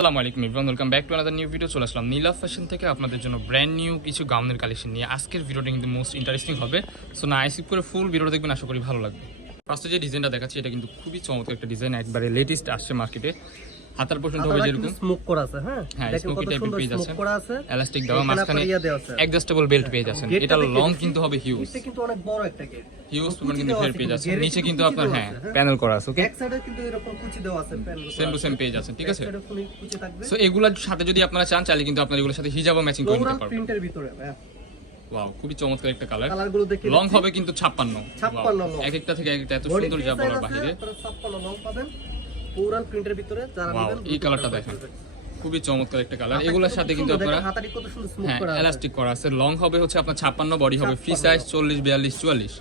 আসসালামু আলাইকুম everyone welcome back to another new video চলে আসলাম নীলা ফ্যাশন থেকে আপনাদের জন্য ব্র্যান্ড নিউ কিছু গাউনের কালেকশন নিয়ে। আজকের ভিডিওটা কিন্তু মোস্ট ইন্টারেস্টিং হবে। সো না আইসিপ করে ফুল ভিডিওটা দেখবেন, আশা করি ভালো লাগবে। ফার্স্টে যে ডিজাইনটা দেখাচ্ছি, এটা কিন্তু খুবই চমৎকার একটা ডিজাইন একবারে লেটেস্ট আসছে মার্কেটে হাতার পর্যন্ত হবে যেরকম। স্মোক করা আছে হ্যাঁ? হ্যাঁ, এর সুন্দর পেজ আছে। স্মোক করা আছে। এলাস্টিক দেওয়া মাঝখানে আছে। অ্যাডজাস্টেবল বেল্ট যাচ্ছেন গেটটা এটা লং কিন্তু হবে হিউজ এটা কিন্তু অনেক বড় একটা গেট হিউজ কুচি কিন্তু পেজ আছে নিচে কিন্তু আপনার হ্যাঁ হ্যাঁ। প্যানেল করা আছে ওকে ব্যাক সাইডে কিন্তু এরকম কুচি দেওয়া আছে panel same to same page আছে। ঠিক আছে? সো এগুলোর সাথে যদি আপনারা চান চাইলে কিন্তু আপনারা এগুলোর সাথে হিজাবও ম্যাচিং করে নিতে পারবেন। প্রিন্টের ভিতরে হ্যাঁ। ওয়াও খুবই চমৎকার একটা কালার কালারগুলো দেখে লং হবে কিন্তু ছাপ্পান্ন। 56 এক একটা থেকে এক একটা এত সুন্দর যা বলার বাহিরে ছাপ্পান্ন লং পাবেন। ফ্লোরাল প্রিন্টের ভিতরে যারা নেবেন এই কালারটা দেখেন। খুবই চমৎকার একটা কালার এগুলোর সাথে কিন্তু আপনারা হ্যাঁ এলাস্টিক করা আছে। লং হবে হচ্ছে আপনার ছাপ্পান্ন বডি হবে ফ্রি সাইজ চল্লিশ বিয়াল্লিশ চুয়াল্লিশ।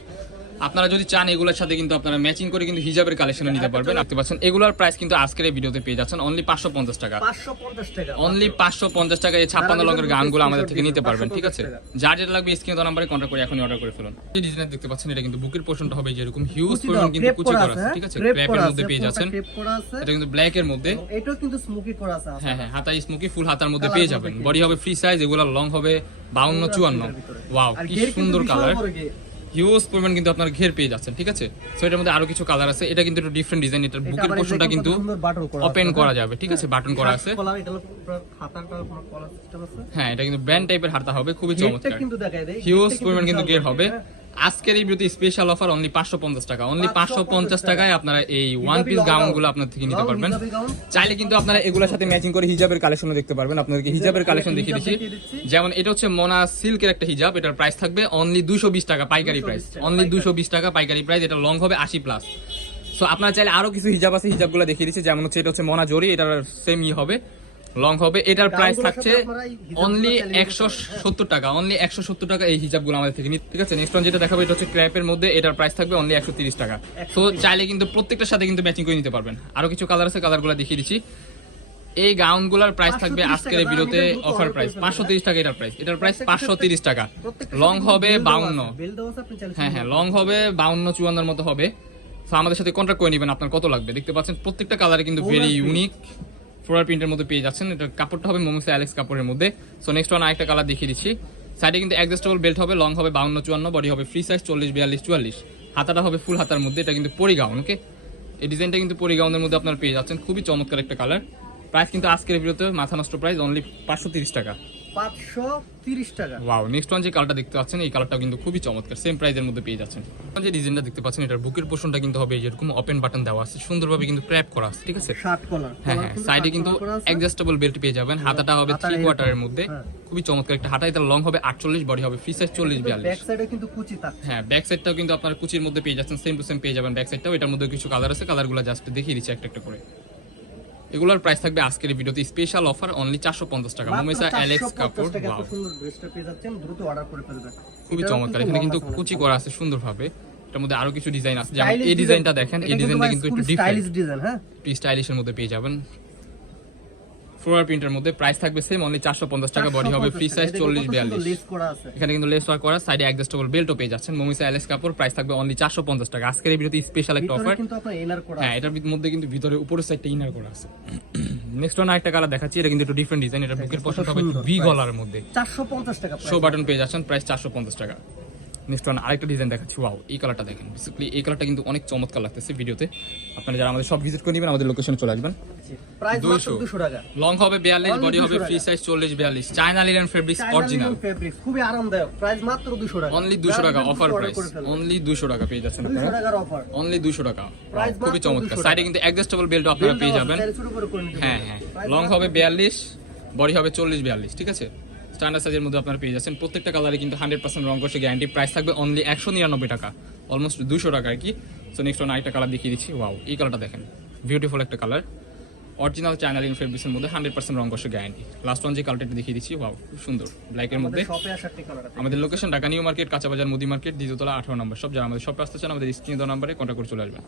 আপনারা যদি চান এগুলোর সাথে কিন্তু আপনারা ম্যাচিং করে কিন্তু হিজাবের কালেকশনে নিতে পারবেন। রাখতে পারছেন এগুলোর প্রাইস কিন্তু আজকের এই ভিডিওতে পেয়ে যাচ্ছেন অনলি পাঁচশো পঞ্চাশ টাকা। 550 টাকা। অনলি পাঁচশো পঞ্চাশ টাকা এই ছাপ্পান্ন লঙ্গের গানগুলো আমাদের থেকে নিতে পারবেন ঠিক আছে? 550 যার যেটা লাগবে স্ক্রিন নাম্বারে কন্ট্যাক্ট করে এখনই অর্ডার করে ফেলুন। এই ডিজাইন দেখতে পাচ্ছেন এটা কিন্তু বুকের পোর্শনটা হবে যেরকম হিউজ পরিমাণ কিন্তু কুচি করা আছে আছে, ঠিক আছে? ক্র্যাপের মধ্যে পেয়ে যাচ্ছেন। এটা কিন্তু ব্ল্যাক এর মধ্যে। এটাও কিন্তু স্মোকি করা আছে হ্যাঁ হ্যাঁ হাতা স্মোকি ফুল হাতার মধ্যে পেয়ে যাবেন। বডি হবে ফ্রি সাইজ এগুলো লং হবে বাউন্ন চুয়ান্ন। ভিতরে। ওয়াও কি সুন্দর কালার। হিউজ পরিমাণ কিন্তু আপনার ঘের পেয়ে যাচ্ছেন ঠিক আছে সো এটার মধ্যে আরও কিছু কালার আছে এটা কিন্তু একটু ডিফারেন্ট ডিজাইন এটা বুকের পোর্শনটা কিন্তু ওপেন করা হ্যাঁ? যাবে ঠিক আছে বাটন করা আছে। হ্যাঁ এটা কিন্তু ব্যান্ড টাইপের হাতা হবে খুবই চমৎকার কিন্তু দেখায় দেয়, হিউজ পরিমাণ কিন্তু ঘের গের হবে হ্যাঁ। আজকের এই ভিডিওতে স্পেশাল অফার অনলি পাঁচশো পঞ্চাশ টাকা। অনলি পাঁচশো পঞ্চাশ টাকায় আপনারা এই ওয়ান পিস long গাউনগুলো আপনার থেকে নিতে পারবেন। চাইলে কিন্তু আপনারা এগুলোর সাথে ম্যাচিং করে হিজাবের কালেকশনও দেখতে পারবেন। আপনাদেরকে হিজাবের কালেকশন দেখিয়ে দিচ্ছি। যেমন এটা হচ্ছে মোনা সিল্কের একটা হিজাব। এটার প্রাইস থাকবে অনলি দুশো বিশ টাকা পাইকারি প্রাইস অনলি দুশো বিশ টাকা পাইকারি প্রাইস এটা লং হবে আশি প্লাস সো আপনারা চাইলে আরও কিছু হিজাব আছে হিজাবগুলো দেখিয়ে দিচ্ছি। যেমন হচ্ছে এটা হচ্ছে মোনা জরি এটার সেম ই হবে। লং হবে এটার প্রাইস থাকছে অনলি একশো সত্তর টাকা অনলি একশো সত্তর টাকা এই হিজাবগুলো আমাদের থেকে নিতে ঠিক আছে নেক্সট ওয়ান যেটা দেখাবো এটা হচ্ছে ক্র্যাপের মধ্যে এটার প্রাইস থাকবে অনলি একশো তিরিশ টাকা। তো চাইলে কিন্তু প্রত্যেকটার সাথে কিন্তু ম্যাচিং করে নিতে পারবেন। আরও কিছু কালার আছে কালারগুলো দেখিয়ে দিচ্ছি। এই গাউনগুলোর প্রাইস থাকবে আজকের দ্রুত অফার প্রাইস পাঁচশো তিরিশ টাকা এটার প্রাইস এটার প্রাইস পাঁচশো তিরিশ টাকা। লং হবে বাউন্ন। হ্যাঁ হ্যাঁ লং হবে বাউন্ন চুয়ান্নর মতো হবে। আমাদের সাথে কন্ট্যাক্ট করে নেবেন আপনার কত লাগবে? দেখতে পাচ্ছেন প্রত্যেকটা কালারে কিন্তু ভেরি ইউনিক ফ্লোরাল প্রিন্টের মধ্যে পেয়ে যাচ্ছেন। এটা কাপড়টা হবে মোমিসা অ্যালেক্স কাপড়ের মধ্যে। সো নেক্সট ওয়ান আরেকটা কালার দেখিয়ে দিচ্ছি। সাইডে কিন্তু অ্যাডজাস্টেবল বেল্ট হবে লং হবে বাউন্ন চুয়ান্ন বডি হবে ফ্রি সাইজ চল্লিশ, বিয়াল্লিশ, চুয়াল্লিশ। হাতাটা হবে ফুল হাতার মধ্যে, এটা কিন্তু পরিগাউন ওকে এই ডিজাইনটা কিন্তু পরিগাউনের মধ্যে আপনারা পেয়ে যাচ্ছেন। খুবই চমৎকার একটা কালার প্রাইস কিন্তু আজকের ভিডিওতে মাথা নষ্ট প্রাইস অনলি পাঁচশো টাকা। 530 টাকা। ওয়াও নেক্সট ওয়ান যে কালারটা দেখতে পাচ্ছেন এই কালারটাও কিন্তু খুবই চমৎকার সেম প্রাইজের মধ্যে পেয়ে যাচ্ছেন। যে ডিজাইনটা দেখতে পাচ্ছেন এটার বুকের পোর্শনটা কিন্তু হবে যেরকম ওপেন বাটন দেওয়া আছে সুন্দরভাবে কিন্তু ক্র্যাপ করা আছে ঠিক আছে? শার্ট কলার হ্যাঁ হ্যাঁ সাইডে কিন্তু অ্যাডজাস্টেবল বেল্ট পেয়ে যাবেন হাতাটা হবে হাতাটা কোয়ার্টারের মধ্যে হ্যাঁ। খুবই চমৎকার একটা হাতা এটা লং হবে বডি হবে ফ্রি সাইজ ব্যাক সাইডে কিন্তু কুচি থাকছে। হ্যাঁ ব্যাক সাইডটাও কিন্তু আপনার কুচির মধ্যে পেয়ে যাচ্ছেন সেম টু সেম পেয়ে যাবেন ব্যাক সাইডটাও এটার মধ্যে কিছু কালার আছে কালার কালারগুলো জাস্ট দেখিয়ে দিচ্ছি একটা একটা করে। এগুলোর প্রাইস থাকবে আজকের ভিডিওতে। স্পেশাল অফার অনলি চারশো পঞ্চাশ টাকা। মুমেসা অ্যালেক্স কাপড় খুবই চমৎকার। এখানে কিন্তু কুচি করা আছে সুন্দরভাবে। এটার মধ্যে আরও কিছু ডিজাইন আছে। যেমন এই ডিজাইনটা দেখেন এই ডিজাইনটা কিন্তু একটু ডিফারেন্ট design, হ্যাঁ? একটু স্টাইলিশের মধ্যে পেয়ে যাবেন। ফ্লোরার প্রিন্টের মধ্যে প্রাইস থাকবে সেম অনলি চারশো পঞ্চাশ টাকা বডি হবে ফ্রি সাইজ চল্লিশ বিয়াল্লিশ। এখানে কিন্তু লেস ওয়ার্ক করা সাইডে অ্যাডজাস্টেবল বেল্টও পেয়ে যাচ্ছেন। মমিসা অ্যালেক্স কাপড় প্রাইস থাকবে অনলি চারশো পঞ্চাশ টাকা। আজকের এই ভিডিওতে স্পেশাল একটা অফার কিন্তু আপনার inner করা হ্যাঁ এটার মধ্যে কিন্তু ভিতরে উপরের সাইডটা ইনার করা আছে। নেক্সট ওয়ান আরেকটা কালার দেখাচ্ছি এটা কিন্তু একটু ডিফারেন্ট ডিজাইন এটা বুকের পছন্দ হবে ভি গলার মধ্যে। 450 টাকা শো বাটন পেয়ে যাচ্ছেন প্রাইস চারশো পঞ্চাশ টাকা। নেক্সট ওয়ান আরেকটা ডিজাইন দেখাচ্ছি। ওয়াও এই কালারটা দেখেন। বেসিক্যালি এই কালারটা কিন্তু অনেক চমৎকার লাগতেছে ভিডিওতে আপনারা যারা আমাদের সব ভিজিট করে নেবেন আমাদের লোকেশনে চলে আসবেন। Price মাত্র 200 200 টাকা। লং হবে বিয়াল্লিশ বডি হবে ফ্রি সাইজ চল্লিশ বিয়াল্লিশ। চায়না লিলেন ফেব্রিক্স অরিজিনাল খুবই আরামদায়ক। প্রাইস মাত্র 200 টাকা। অনলি দুশো টাকা অফার প্রাইস অনলি দুশো টাকা পেয়ে যাচ্ছেন 200 আপনারা। টাকার অফার অনলি দুশো টাকা। খুবই চমৎকার। সাইডে কিন্তু অ্যাডজাস্টেবল বেল্ট আপনারা পেয়ে যাবেন। হ্যাঁ হ্যাঁ। লং হবে বিয়াল্লিশ বডি হবে চল্লিশ বিয়াল্লিশ ঠিক আছে? স্ট্যান্ডার্ড সাইজের মধ্যে আপনারা পেয়ে যাচ্ছেন। প্রত্যেকটা কালারে কিন্তু হান্ড্রেড পার্সেন্ট রং করছে গ্যারান্টি প্রাইস থাকবে অনলি একশো নিরানব্বই টাকা। অলমোস্ট দুশো টাকা আর কি। সো নেক্সট ওয়ান আরেকটা কালার দেখিয়ে দিচ্ছি। ওয়াও এই কালারটা দেখেন। বিউটিফুল একটা কালার অরিজিনাল চ্যানেল ইন ফেব্রিক্সের মধ্যে হান্ড্রেড পার্সেন্ট রং করছে গ্যারান্টি লাস্ট ওয়ান যে কালারটা দেখিয়ে দিচ্ছি। ওয়াও খুব সুন্দর। ব্ল্যাকের মধ্যে আমাদের লোকেশন ঢাকা নিউ মার্কেট কাঁচাবাজার মুদি মার্কেট দ্বিতীয়তলা আঠারো নম্বর। সব যারা আমাদের শপে আসতে চান আমাদের স্ক্রিনে দেওয়া নাম্বারে কন্ট্যাক্ট করে চলে আসবেন।